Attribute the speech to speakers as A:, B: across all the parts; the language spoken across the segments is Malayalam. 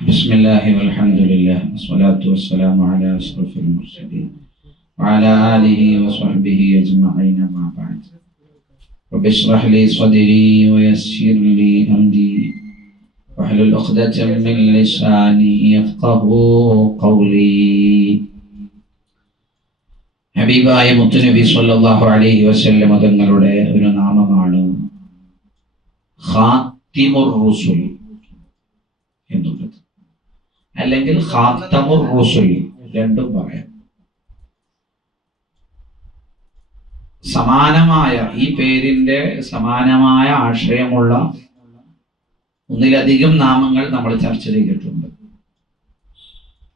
A: بسم الله والحمد لله والصلاة والسلام على أشرف المرسلين وعلى آله وصحبه أجمعين ما بعد رب اشرح لي صدري ويسر لي أمري واحلل عقدة من لساني يفقه قولي ഹബീബായ മുത്തുനബി സല്ലല്ലാഹു അലൈഹി വസല്ലം തങ്ങളുടെ ഒരു നാമമാണ് ഖാത്തിമുർ റുസുൽ എന്നുള്ളത് അല്ലെങ്കിൽ ഖാത്തമുർ റുസുൽ രണ്ടും പറയാം. സമാനമായ ഈ പേരിന്റെ സമാനമായ ആശയമുള്ള ഒന്നിലധികം നാമങ്ങൾ നമ്മൾ ചർച്ച ചെയ്തിട്ടുണ്ട്.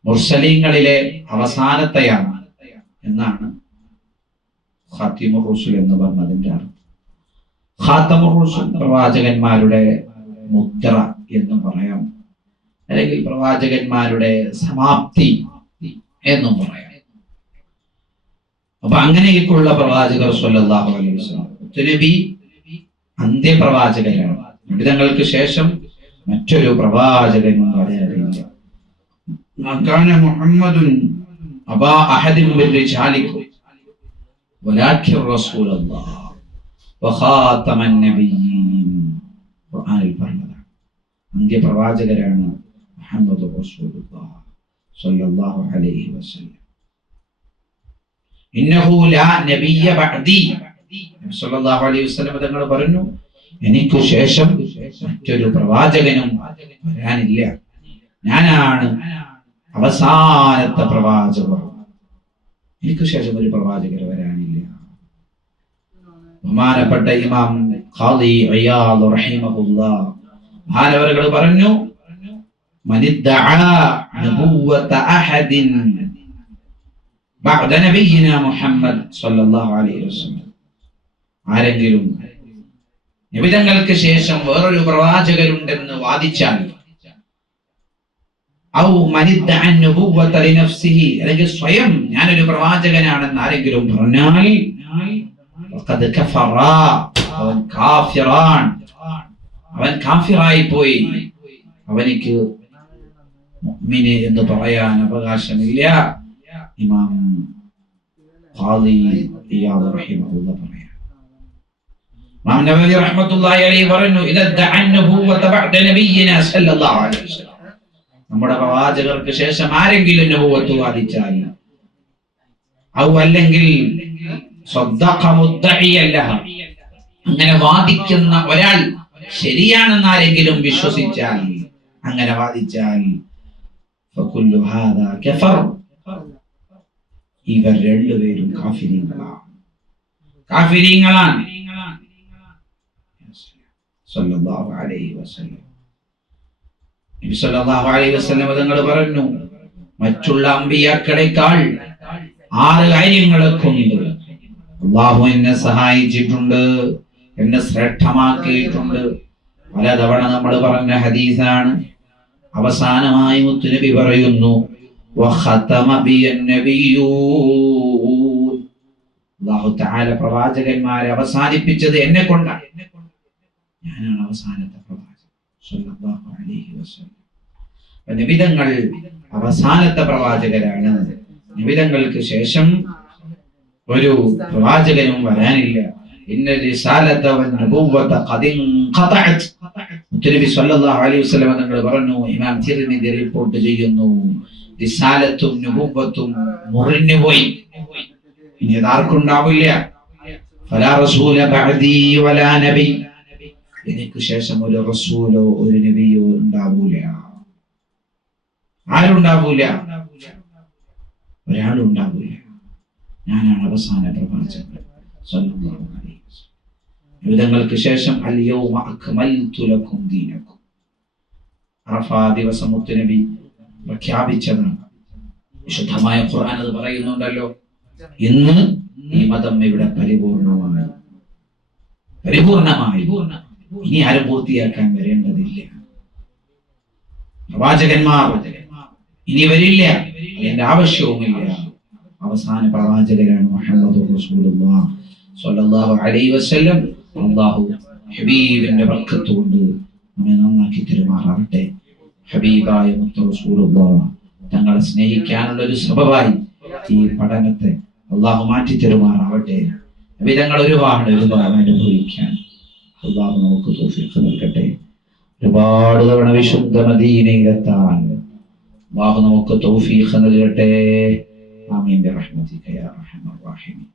A: മുർസലീങ്ങളിലെ അവസാനത്തെയാണ് എന്നാണ് ഖാത്തിമുർ എന്ന് പറഞ്ഞതിന്റെ അർത്ഥം. ഖാത്തമുർ പ്രവാചകന്മാരുടെ മുദ്ര എന്ന് പറയാം. അല്ലെങ്കിൽ പ്രവാചകന്മാരുടെ സമാപ്തി എന്നും പറയാം. അപ്പൊ അങ്ങനെയൊക്കെയുള്ള പ്രവാചകർ സല്ലല്ലാഹു അലൈഹി അന്ത്യപ്രവാചകരാണ്. വിവിധങ്ങൾക്ക് ശേഷം മറ്റൊരു പ്രവാചകൻ മുഹമ്മദുൻ അഹദിൻ റസൂലല്ലാഹ്. അന്ത്യപ്രവാചകരാണ് റസൂലുള്ളാഹ് സ്വല്ലല്ലാഹു അലൈഹി വസല്ലം. ഇന്നഹു ലാ നബിയ്യ ബഅദി. നബി സ്വല്ലല്ലാഹു അലൈഹി വസല്ലം തങ്ങൾ പറഞ്ഞു എനിക്ക് ശേഷം മറ്റൊരു പ്രവാചകനും വരാനില്ല. ഞാനാണ് അവസാനത്തെ പ്രവാചകർ എനിക്ക് ശേഷം ഒരു പ്രവാചകർ വരാനില്ല. ബഹുമാനപ്പെട്ട ഇമാം ഖാദി ഇയാദ് റഹിമഹുല്ലാഹ് മഹാനവറുകൾ പറഞ്ഞു ആരെങ്കിലും നിബിതങ്ങൾക്ക് ശേഷം വേറൊരു പ്രവാചകരുണ്ടെന്ന് വാദിച്ചാൽ ഔ അല്ലെങ്കിൽ സ്വയം ഞാനൊരു പ്രവാചകനാണെന്ന് ആരെങ്കിലും പറഞ്ഞാൽ അവൻ കാഫിറായി പോയി അവനിക്ക് മുഅ്മിന് എന്ന് പറയാൻ അവകാശമില്ല. ഇമാം ഖാദി ഇയാദ് റഹിമഹുല്ല പറയാം. ഇമാം നബവി റഹ്മത്തുള്ളാഹി അലൈഹി പറഞ്ഞു ഇദ ദഅന്നഹു നബുവത ബഅദ നബിയിന സല്ലല്ലാഹു അലൈഹി വസല്ലം. നമ്മുടെ പ്രവാചകർക്ക് ശേഷം ആരെങ്കിലും നബുവത്ത് വാദിച്ചാൽ ഔ അല്ലെങ്കിൽ അങ്ങനെ വാദിക്കുന്ന ഒരാൾ ശരിയാണെന്ന് ആരെങ്കിലും വിശ്വസിച്ചാൽ അങ്ങനെ വാദിച്ചാൽ ഇവർ കാഫിരീങ്ങളാണ് കാഫിരീങ്ങളാണ്. സല്ലല്ലാഹു അലൈഹി വസല്ലം. തങ്ങൾ പറഞ്ഞു മറ്റുള്ള അമ്പിയാക്കളെക്കാൾ ആറ് കാര്യങ്ങളെ കൊണ്ട് അള്ളാഹു എന്നെ സഹായിച്ചിട്ടുണ്ട് എന്നെ ശ്രേഷ്ഠമാക്കിയിട്ടുണ്ട്. പലതവണ നമ്മൾ പറഞ്ഞ ഹദീസാണ് അവസാനമായി മുത്തുനബി പറയുന്നു പ്രവാചകന്മാരെ അവസാനിപ്പിച്ചത് എന്നെ കൊണ്ടാണ്. ഞാനാണ് അവസാനത്തെ പ്രവാചകൻ നിമിതങ്ങൾ അവസാനത്തെ പ്രവാചകരാണ്. നിമിതങ്ങൾക്ക് ശേഷം ഒരു പ്രവാചകനും വരാനില്ല. ഇന്ന റിസാലത്തവൻ നബുവത ഖദിൻ ഖതഅത്. മുത്തനബി സല്ലല്ലാഹു അലൈഹി വസല്ലം തങ്ങൾ പറഞ്ഞു ഇമാം തിർമിദി റിപ്പോർട്ട് ചെയ്യുന്നു റിസാലത്തും നുബുവത്തും മുറിഞ്ഞു പോയി. ഇനി അതാർക്കുണ്ടാവില്ല ഫലാ റസൂല ബഅദി വലാ നബി. എനിക്ക് ശേഷം ഒരു റസൂലോ ഒരു നബിയോ ഉണ്ടാവൂല. ആരുണ്ടാവൂല ഒരാളും ഉണ്ടാവൂല. ഞാനാണ് അവസാന പ്രവാചകൻ. വസല്ലം. യുദ്ധങ്ങൾക്ക് ശേഷം അറഫാ ദിവസം മുത്തുനബി പ്രഖ്യാപിച്ചതാണ്. വിശുദ്ധമായ ഖുർആൻ അത് പറയുന്നുണ്ടല്ലോ. ഇന്ന് ഈ മതം ഇവിടെ പരിപൂർണമായി. പരിപൂർണമായി. ഇനി ആരും പൂർത്തിയാക്കാൻ വരേണ്ടതില്ല. പ്രവാചകന്മാർ ഇനി വരില്ല. അതിന്റെ ആവശ്യവുമില്ല. അവസാന പ്രവാചകരാണ് മുഹമ്മദ് റസൂലുള്ളാഹ് സ്വല്ലല്ലാഹു അലൈഹി വസല്ലം. അല്ലാഹു ഹബീബിന്റെ ബർക്കത്ത് കൊണ്ട് നമ്മെ നന്നാക്കി തെരുമാറാവട്ടെ ഹബീബായ തങ്ങളെ സ്നേഹിക്കാനുള്ള ഒരു സബബായി ഈ പഠനത്തെ അള്ളാഹു മാറ്റി തെരുമാറാവട്ടെ വിധങ്ങൾ ഒരുപാട് ഒരുപാട് അനുഭവിക്കാൻ അള്ളാഹു നമുക്ക് തോഫിക്ക് നൽകട്ടെ. ഒരുപാട് തവണ വിശുദ്ധ മദീനയിലെത്താൻ അള്ളാഹു നമുക്ക് തൗഫീഖ് നൽകട്ടെ. ആമീൻ ബിറഹ്മതിക യാ അർഹമർ റഹീമീൻ.